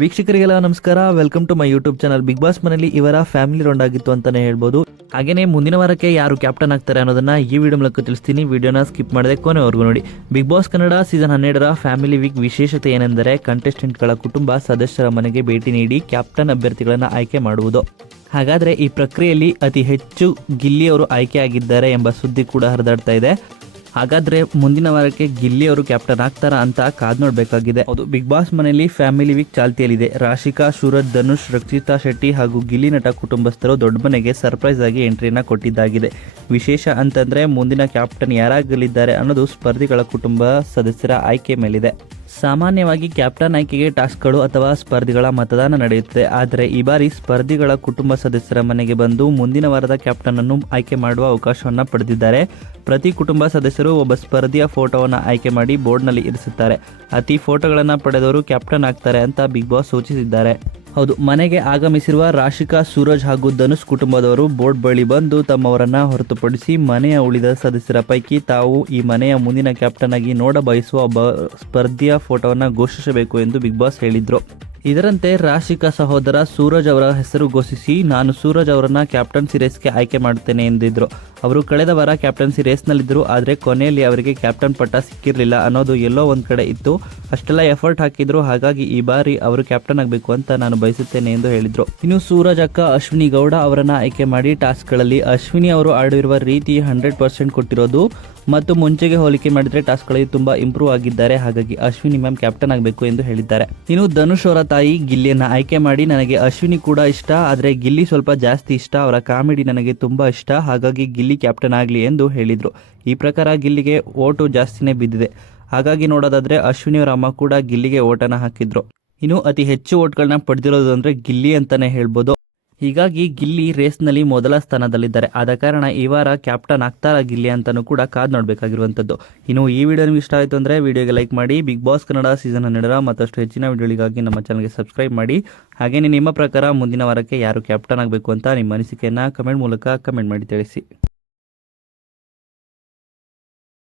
ವೀಕ್ಷಕರಿಗೆಲ್ಲ ನಮಸ್ಕಾರ. Welcome to my YouTube channel. Bigg Boss ಮನೆಯಲ್ಲಿ ಇವರ ಫ್ಯಾಮಿಲಿ ರೌಂಡ್ ಆಗಿತ್ತು ಅಂತಾನೆ ಹೇಳ್ಬೋದು. ಹಾಗೇನೇ ಮುಂದಿನ ವಾರಕ್ಕೆ ಯಾರು ಕ್ಯಾಪ್ಟನ್ ಆಗ್ತಾರೆ ಅನ್ನೋದನ್ನ ಈ ವಿಡಿಯೋ ಮೂಲಕ ತಿಳಿಸ್ತೀನಿ. ವಿಡಿಯೋನ ಸ್ಕಿಪ್ ಮಾಡದೆ ಕೊನೆವರೆಗೂ ನೋಡಿ. ಬಿಗ್ ಬಾಸ್ ಕನ್ನಡ ಸೀಸನ್ 12ರ ಫ್ಯಾಮಿಲಿ ವೀಕ್ ವಿಶೇಷತೆ ಏನೆಂದರೆ ಕಂಟೆಸ್ಟೆಂಟ್ಗಳ ಕುಟುಂಬ ಸದಸ್ಯರ ಮನೆಗೆ ಭೇಟಿ ನೀಡಿ ಕ್ಯಾಪ್ಟನ್ ಅಭ್ಯರ್ಥಿಗಳನ್ನು ಆಯ್ಕೆ ಮಾಡುವುದು. ಹಾಗಾದ್ರೆ ಈ ಪ್ರಕ್ರಿಯೆಯಲ್ಲಿ ಅತಿ ಹೆಚ್ಚು ಗಿಲ್ಲಿ ಅವರು ಆಯ್ಕೆಯಾಗಿದ್ದಾರೆ ಎಂಬ ಸುದ್ದಿ ಕೂಡ ಹರಿದಾಡ್ತಾ ಇದೆ. ಹಾಗಾದ್ರೆ ಮುಂದಿನ ವಾರಕ್ಕೆ ಗಿಲ್ಲಿ ಅವರು ಕ್ಯಾಪ್ಟನ್ ಆಗ್ತಾರಾ ಅಂತ ಕಾದ್ ನೋಡ್ಬೇಕಾಗಿದೆ. ಹೌದು, ಬಿಗ್ ಬಾಸ್ ಮನೆಯಲ್ಲಿ ಫ್ಯಾಮಿಲಿ ವೀಕ್ ಚಾಲ್ತಿಯಲ್ಲಿದೆ. ರಾಶಿಕಾ, ಸೂರಜ್, ಧನುಷ್, ರಕ್ಷಿತಾ ಶೆಟ್ಟಿ ಹಾಗೂ ಗಿಲ್ಲಿ ನಟ ಕುಟುಂಬಸ್ಥರು ದೊಡ್ಡ ಮನೆಗೆ ಸರ್ಪ್ರೈಸ್ ಆಗಿ ಎಂಟ್ರಿನ ಕೊಟ್ಟಿದ್ದಾಗಿದೆ. ವಿಶೇಷ ಅಂತಂದ್ರೆ ಮುಂದಿನ ಕ್ಯಾಪ್ಟನ್ ಯಾರಾಗಲಿದ್ದಾರೆ ಅನ್ನೋದು ಸ್ಪರ್ಧಿಗಳ ಕುಟುಂಬ ಸದಸ್ಯರ ಆಯ್ಕೆ ಮೇಲಿದೆ. ಸಾಮಾನ್ಯವಾಗಿ ಕ್ಯಾಪ್ಟನ್ ಆಯ್ಕೆಗೆ ಟಾಸ್ಕ್ಗಳು ಅಥವಾ ಸ್ಪರ್ಧಿಗಳ ಮತದಾನ ನಡೆಯುತ್ತದೆ. ಆದರೆ ಈ ಬಾರಿ ಸ್ಪರ್ಧಿಗಳ ಕುಟುಂಬ ಸದಸ್ಯರ ಮನೆಗೆ ಬಂದು ಮುಂದಿನ ವಾರದ ಕ್ಯಾಪ್ಟನ್ ಅನ್ನು ಆಯ್ಕೆ ಮಾಡುವ ಅವಕಾಶವನ್ನು ಪಡೆದಿದ್ದಾರೆ. ಪ್ರತಿ ಕುಟುಂಬ ಸದಸ್ಯರು ಒಬ್ಬ ಸ್ಪರ್ಧಿಯ ಫೋಟೋವನ್ನು ಆಯ್ಕೆ ಮಾಡಿ ಬೋರ್ಡ್ನಲ್ಲಿ ಇರಿಸುತ್ತಾರೆ. ಅತಿ ಫೋಟೋಗಳನ್ನು ಪಡೆದವರು ಕ್ಯಾಪ್ಟನ್ ಆಗ್ತಾರೆ ಅಂತ ಬಿಗ್ ಬಾಸ್ ಸೂಚಿಸಿದ್ದಾರೆ. ಹೌದು, ಮನೆಗೆ ಆಗಮಿಸಿರುವ ರಾಶಿಕಾ, ಸೂರಜ್ ಹಾಗೂ ಧನುಷ್ ಕುಟುಂಬದವರು ಬೋರ್ಡ್ ಬಳಿ ಬಂದು ತಮ್ಮವರನ್ನ ಹೊರತುಪಡಿಸಿ ಮನೆಯ ಉಳಿದ ಸದಸ್ಯರ ಪೈಕಿ ತಾವು ಈ ಮನೆಯ ಮುಂದಿನ ಕ್ಯಾಪ್ಟನ್ ಆಗಿ ನೋಡ ಬಯಸುವ ಒಬ್ಬ ಸ್ಪರ್ಧಿಯ ಫೋಟೋವನ್ನು ಘೋಷಿಸಬೇಕು ಎಂದು ಬಿಗ್ ಬಾಸ್ ಹೇಳಿದ್ರು. ಇದರಂತೆ ರಾಶಿಕಾ ಸಹೋದರ ಸೂರಜ್ ಅವರ ಹೆಸರು ಘೋಷಿಸಿ ನಾನು ಸೂರಜ್ ಅವರನ್ನ ಕ್ಯಾಪ್ಟನ್ಸಿ ರೇಸ್ಗೆ ಆಯ್ಕೆ ಮಾಡುತ್ತೇನೆ ಎಂದಿದ್ರು. ಅವರು ಕಳೆದ ವಾರ ಕ್ಯಾಪ್ಟನ್ಸಿ ರೇಸ್ನಲ್ಲಿದ್ದರು. ಆದರೆ ಕೊನೆಯಲ್ಲಿ ಅವರಿಗೆ ಕ್ಯಾಪ್ಟನ್ ಪಟ್ಟ ಸಿಕ್ಕಿರಲಿಲ್ಲ ಅನ್ನೋದು ಎಲ್ಲೋ ಒಂದು ಕಡೆ ಇತ್ತು. ಅಷ್ಟೆಲ್ಲ ಎಫರ್ಟ್ ಹಾಕಿದ್ರು. ಹಾಗಾಗಿ ಈ ಬಾರಿ ಅವರು ಕ್ಯಾಪ್ಟನ್ ಆಗಬೇಕು ಅಂತ ನಾನು ಬಯಸುತ್ತೇನೆ ಎಂದು ಹೇಳಿದ್ರು. ಇನ್ನು ಸೂರಜ್ ಅಕ್ಕ ಅಶ್ವಿನಿ ಗೌಡ ಅವರನ್ನ ಆಯ್ಕೆ ಮಾಡಿ ಟಾಸ್ಕ್ಗಳಲ್ಲಿ ಅಶ್ವಿನಿ ಅವರು ಆಡಿರುವ ರೀತಿ 100% ಕೊಟ್ಟಿರೋದು ಮತ್ತು ಮುಂಚೆಗೆ ಹೋಲಿಕೆ ಮಾಡಿದ್ರೆ ಟಾಸ್ಕ್ಗಳಲ್ಲಿ ತುಂಬಾ ಇಂಪ್ರೂವ್ ಆಗಿದ್ದಾರೆ. ಹಾಗಾಗಿ ಅಶ್ವಿನಿ ಮ್ಯಾಮ್ ಕ್ಯಾಪ್ಟನ್ ಆಗಬೇಕು ಎಂದು ಹೇಳಿದ್ದಾರೆ. ಇನ್ನು ಧನುಷ್ ಅವರ ತಾಯಿ ಗಿಲ್ಲಿಯನ್ನ ಆಯ್ಕೆ ಮಾಡಿ ನನಗೆ ಅಶ್ವಿನಿ ಕೂಡ ಇಷ್ಟ, ಆದರೆ ಗಿಲ್ಲಿ ಸ್ವಲ್ಪ ಜಾಸ್ತಿ ಇಷ್ಟ, ಅವರ ಕಾಮಿಡಿ ನನಗೆ ತುಂಬಾ ಇಷ್ಟ, ಹಾಗಾಗಿ ಗಿಲ್ಲಿ ಕ್ಯಾಪ್ಟನ್ ಆಗಲಿ ಎಂದು ಹೇಳಿದ್ರು. ಈ ಪ್ರಕಾರ ಗಿಲ್ಲಿಗೆ ಓಟು ಜಾಸ್ತಿನೇ ಬಿದ್ದಿದೆ. ಹಾಗಾಗಿ ನೋಡೋದಾದ್ರೆ ಅಶ್ವಿನಿ ಅವರ ಅಮ್ಮ ಕೂಡ ಗಿಲ್ಲಿಗೆ ಓಟನ್ನ ಹಾಕಿದ್ರು. ಇನ್ನು ಅತಿ ಹೆಚ್ಚು ಓಟ್ಗಳನ್ನ ಪಡೆದಿರೋದು ಅಂದ್ರೆ ಗಿಲ್ಲಿ ಅಂತಾನೆ ಹೇಳ್ಬೋದು. ಹೀಗಾಗಿ ಗಿಲ್ಲಿ ರೇಸ್ನಲ್ಲಿ ಮೊದಲ ಸ್ಥಾನದಲ್ಲಿದ್ದಾರೆ. ಆದ ಕಾರಣ ಈ ವಾರ ಕ್ಯಾಪ್ಟನ್ ಆಗ್ತಾರ ಗಿಲ್ಲಿ ಅಂತಾನೂ ಕೂಡ ಕಾದ್ ನೋಡಬೇಕಾಗಿರುವಂಥದ್ದು. ಇನ್ನು ಈ ವಿಡಿಯೋ ನಿಮ್ಗೆ ಇಷ್ಟ ಆಯಿತು ಅಂದರೆ ವಿಡಿಯೋಗೆ ಲೈಕ್ ಮಾಡಿ. ಬಿಗ್ ಬಾಸ್ ಕನ್ನಡ ಸೀಸನ್ 12ರ ಮತ್ತಷ್ಟು ಹೆಚ್ಚಿನ ವಿಡಿಯೋಗಳಿಗಾಗಿ ನಮ್ಮ ಚಾನಲ್ಗೆ ಸಬ್ಸ್ಕ್ರೈಬ್ ಮಾಡಿ. ಹಾಗೆಯೇ ನಿಮ್ಮ ಪ್ರಕಾರ ಮುಂದಿನ ವಾರಕ್ಕೆ ಯಾರು ಕ್ಯಾಪ್ಟನ್ ಆಗಬೇಕು ಅಂತ ನಿಮ್ಮ ಅನಿಸಿಕೆಯನ್ನು ಕಮೆಂಟ್ ಮೂಲಕ ಕಮೆಂಟ್ ಮಾಡಿ ತಿಳಿಸಿ.